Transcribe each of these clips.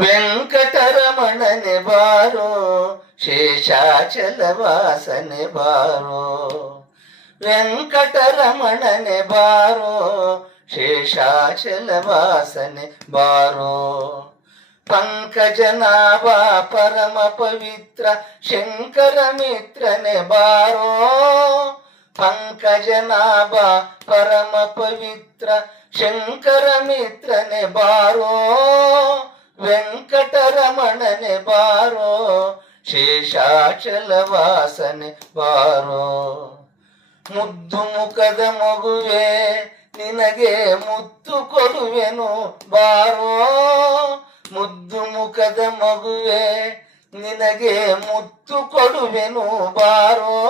ವೆಂಕಟರಮಣನೆ ಬಾರೋ, ಶೇಷಾಚಲ ವಾಸನೆ ಬಾರೋ. ವೆಂಕಟರಮಣನೆ ಬಾರೋ, ಶೇಷಾಚಲ ವಾಸನೆ ಬಾರೋ. ಪಂಕಜನಾಭ ಪರಮ ಪವಿತ್ರ ಶಂಕರ ಮಿತ್ರನೆ ಬಾರೋ. ಪಂಕಜನಾಭ ಪರಮ ಪವಿತ್ರ ಶಂಕರ ಮಿತ್ರನೆ ಬಾರೋ. ವೆಂಕಟರಮಣನೆ ಬಾರೋ, ಶೇಷಾಚಲ ವಾಸನೆ ಬಾರೋ. ಮುದ್ದು ಮುಖದ ಮಗುವೆ ನಿನಗೆ ಮುತ್ತು ಕೊಡುವೆನು ಬಾರೋ. ಮುದ್ದು ಮುಖದ ಮಗುವೆ ನಿನಗೆ ಮುತ್ತು ಕೊಡುವೆನು ಬಾರೋ.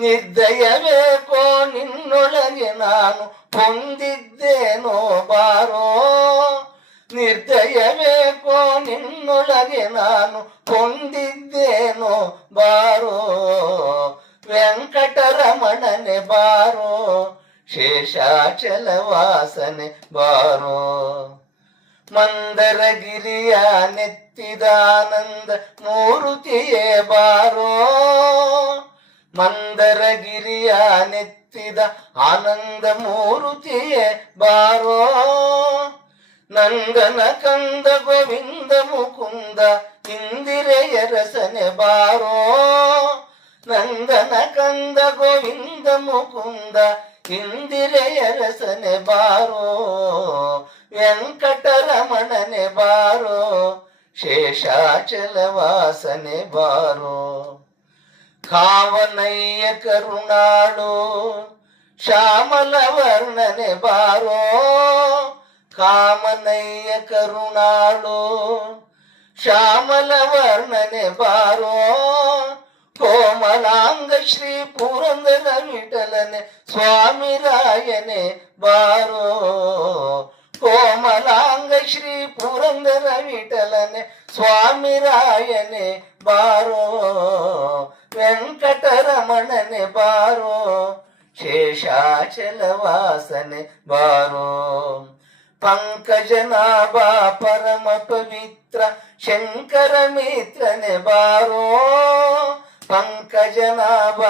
ನಿರ್ದಯವೇಕೋ ನಿನ್ನೊಳಗೆ ನಾನು ಹೊಂದಿದ್ದೇನೋ ಬಾರೋ. ನಿರ್ದಯವೇಕೋ ನಿನ್ನೊಳಗೆ ನಾನು ಹೊಂದಿದ್ದೇನೋ ಬಾರೋ. ವೆಂಕಟರಮಣನೆ ಬಾರೋ, ಶೇಷಾಚಲ ವಾಸನೆ ಬಾರೋ. ಮಂದರಗಿರಿಯ ನೆತ್ತಿದಾನಂದ ಮೂರುತಿಯೇ ಬಾರೋ. ಮಂದರಗಿರಿಯ ನೆತ್ತಿದ ಆನಂದ ಮೂರುತಿಯೇ ಬಾರೋ. ನಂದನ ಕಂದ ಗೋವಿಂದ ಮುಕುಂದ ಇಂದಿರೆಯ ರಸನೆ ಬಾರೋ. ನಂದನ ಕಂದ ಗೋವಿಂದ ಮುಕುಂದ ಇಂದಿರೆಯ ರಸನೆ ಬಾರೋ. ವೆಂಕಟರಮಣನೆ ಬಾರೋ, ಶೇಷಾಚಲ ವಾಸನೆ ಬಾರೋ. ಕಾವನಯ್ಯ ಕರುಣಾಳು ಶ್ಯಾಮಲ ವರ್ಣನೆ ಬಾರೋ. ಕಾಮನಯ್ಯ ಕರುಣಾಳು ಶ್ಯಾಮಲ ವರ್ಣನೆ ಬಾರೋ. ಕೋಮಲಾಂಗ ಶ್ರೀ ಪುರಂದರ ವಿಠಲನೆ ಸ್ವಾಮಿ ರಾಯನೆ ಬಾರೋ. ಕೋಮಲಾಂಗ ಶ್ರೀ ಪುರಂದರ ವಿಠಲನೆ ಸ್ವಾಮಿ ರಾಯನೆ ಬಾರೋ. ವೆಂಕಟರಮಣನೆ ಬಾರೋ, ಶೇಷಾಚಲ ವಾಸನೆ ಬಾರೋ. ಪಂಕಜನಾಭ ಪರಮ ಪವಿತ್ರ ಶಂಕರ ಮಿತ್ರನೆ ಬಾರೋ. ಪಂಕಜನಾಭ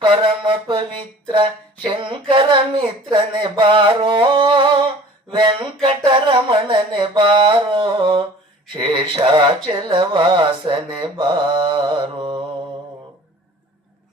ಪರಮ ಪವಿತ್ರ ಶಂಕರ ಮಿತ್ರನೆ ಬಾರೋ. ವೆಂಕಟರಮಣನೆ ಬಾರೋ, ಶೇಷಾಚಲ ವಾಸನೆ ಬಾರೋ.